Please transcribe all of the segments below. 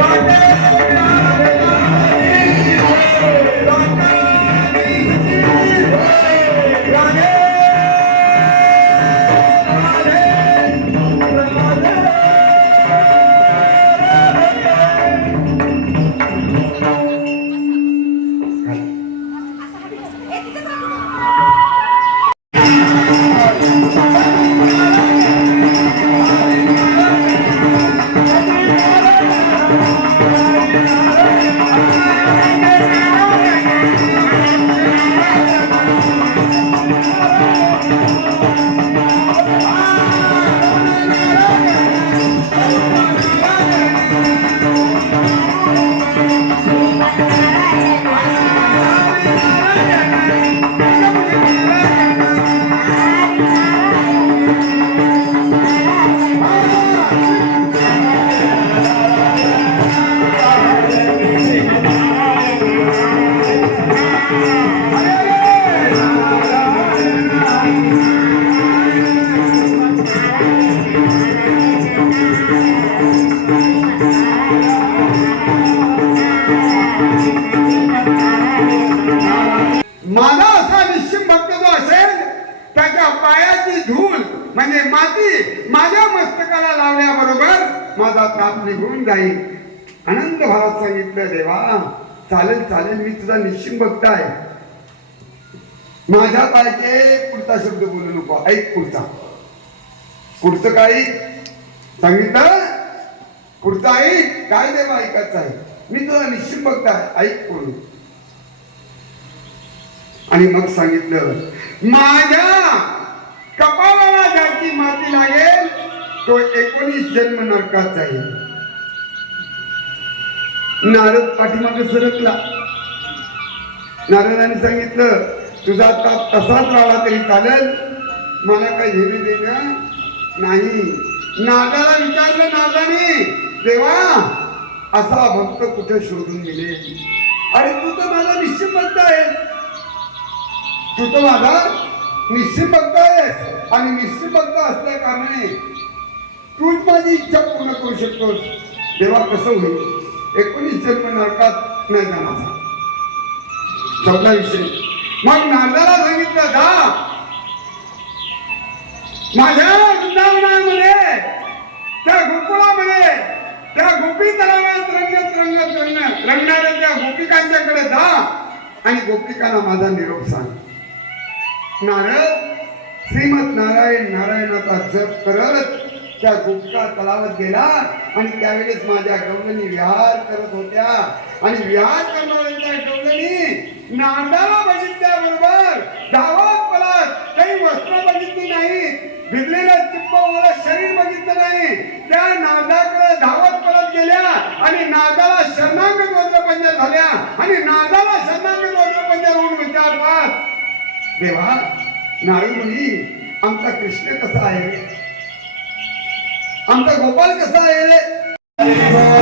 Amen. माझा असा निश्चित भक्त जो असेल त्याच्या पायाची धूल म्हणजे माती माझ्या मस्तकाला लावल्याबरोबर माझा ताप निघून जाईल. आनंद भावात सांगितलं देवा चालेल चालेल मी तुझा निश्चिम भक्त आहे. माझ्या पाहिजे पुढचा शब्द बोलू नको. ऐक पुढचा पुढचं काही सांगितलं? पुढचं आई काय देवा ऐकायचं आहे? मी तुझा निश्चित बघताय ऐक बोलू. आणि मग सांगितलं माझ्या कपाळाला ज्याची माती लागेल तो एकोणीस जन्म नरकात जाईल. नारद पाठीमागे सरकला. नारदाने सांगितलं तुझा ताप तसाच राहिला तरी चालेल. मला काही घेणे देणं नाही. नारदाला विचारलं नारदाने देवा असा भक्त कुठे शोधून मिळेल अरे तू तर माझा निश्चित आहे तू तर माझा निश्चित आहेस. आणि निश्चित असल्या कारणाने तूच माझी इच्छा पूर्ण करू शकतोस. तेव्हा कसं होईल? एकोणीस जन्म नरकात नाही जाणार. चौदा विषय. मग नांदाला सांगितलं जा. माझ्या वृंदावनामध्ये त्या गोकुळामध्ये त्या गोपी तलावात रंगत रंगत रंगत रंगणाऱ्या त्या गोपिकांच्याकडे जा. आणि गोपिकांना माझा निरोप सांग. नारद श्रीमत नारायण नारायणाचा जप करत त्या गुप्ता तलावात गेला आणि त्यावेळेस माझ्या गवलनी विहार करत होत्या. आणि विहार करणाऱ्या त्या नांदाला बघितल्या बरोबर धावा पळत काही वस्त्र बघितली नाही भिजलेलं चिप्पवलं शरीर बघितलं नाही. त्या नारदाकडे धावत पळत गेल्या आणि नारदाला शरणागत वज्रपंजा झाल्या. आणि नादाला शरणागत वज्रपंजा होऊन विचारतात देवा नारद मुनी आमचा कृष्ण कसा आहे? आमचा गोपाल कसा आहे?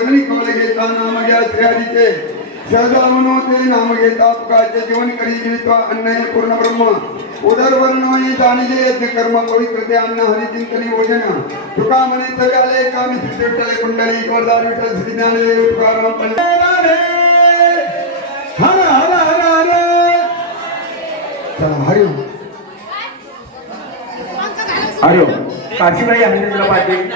हरे हरे वदनी कमल घेता नाम घ्या श्री हरीचे सहजावन होते नाम घेता जीवन करी जीवित अन्न हे पूर्ण ब्रह्म. उदर वर्ण जाणीजे यज्ञ कर्म पवित्र ते अन्न हरी चिंतनी भोजन. तुका म्हणे सगळे आले कामी श्री विठ्ठल कुंडली वरदार विठ्ठल श्री ज्ञानदेव तुकाराम पंडित. हर हर हर हर चला हरी ओम. हॅलो काशीबाई हरिंद्र पाटील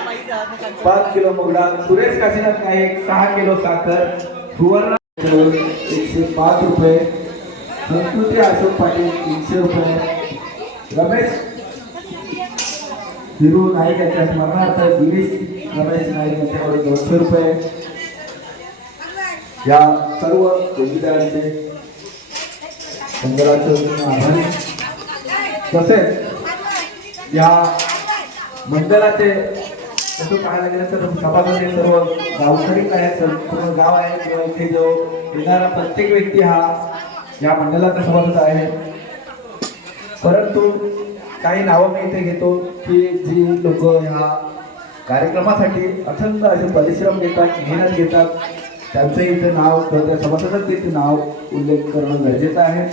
पाच किलो मुगडा सुरेश काशीनाथ नाईक सहा किलो साखर सुवर्ण एकशे पाच रुपये. संस्कृती अशोक पाटील तीनशे रुपये. रमेश हिरू नाईक यांच्या स्मरणार्थ गिरीश रमेश नाईक यांच्याकडे दोनशे रुपये. या सर्व जोडीदारांचे मंडळाचे आभार. तसेच या मंडळाचे तसं पाहायला गेलं तर सभामध्ये सर्व गावकरी काय सर्व गाव आहे किंवा इथे जो येणारा प्रत्येक व्यक्ती हा या मंडळाचा सभासद आहे. परंतु काही नावं मी इथे घेतो की जी लोक ह्या कार्यक्रमासाठी अथंग असे परिश्रम घेतात मेहनत घेतात. त्यांचं इथे नाव त्या समाजातच तिथे नाव उल्लेख करणं गरजेचं आहे.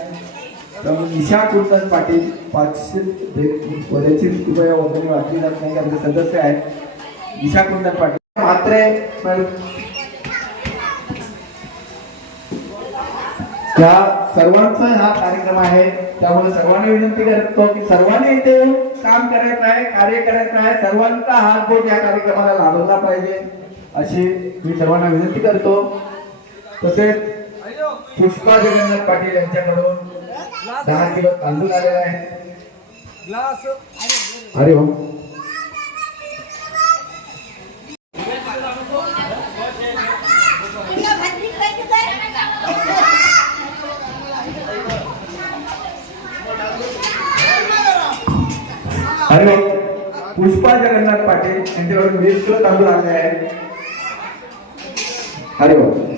त्यामुळे निशा कुंदन पाटील पाचशे वऱ्याची कृपया वगैरे वाटली जात नाही कारण सदस्य आहेत. निशा कुंदन पाटील. मात्रे त्या सर्वांचा हा कार्यक्रम आहे. त्यामुळे सर्वांनी विनंती करतो की सर्वांनी इथे काम करायचं आहे कार्य करायचं आहे. सर्वांचा हात बोट या कार्यक्रमाला लाभला पाहिजे अशी मी सर्वांना विनंती करतो. तसेच पुष्पा जगन्नाथ पाटील यांच्याकडून दहा किलो तांदूळ आलेला आहे अरे हो. हॅलो पुष्पा जगन्नाथ पाटील यांच्याकडून वीस किलो तांदूळ आले आहे हॅलो.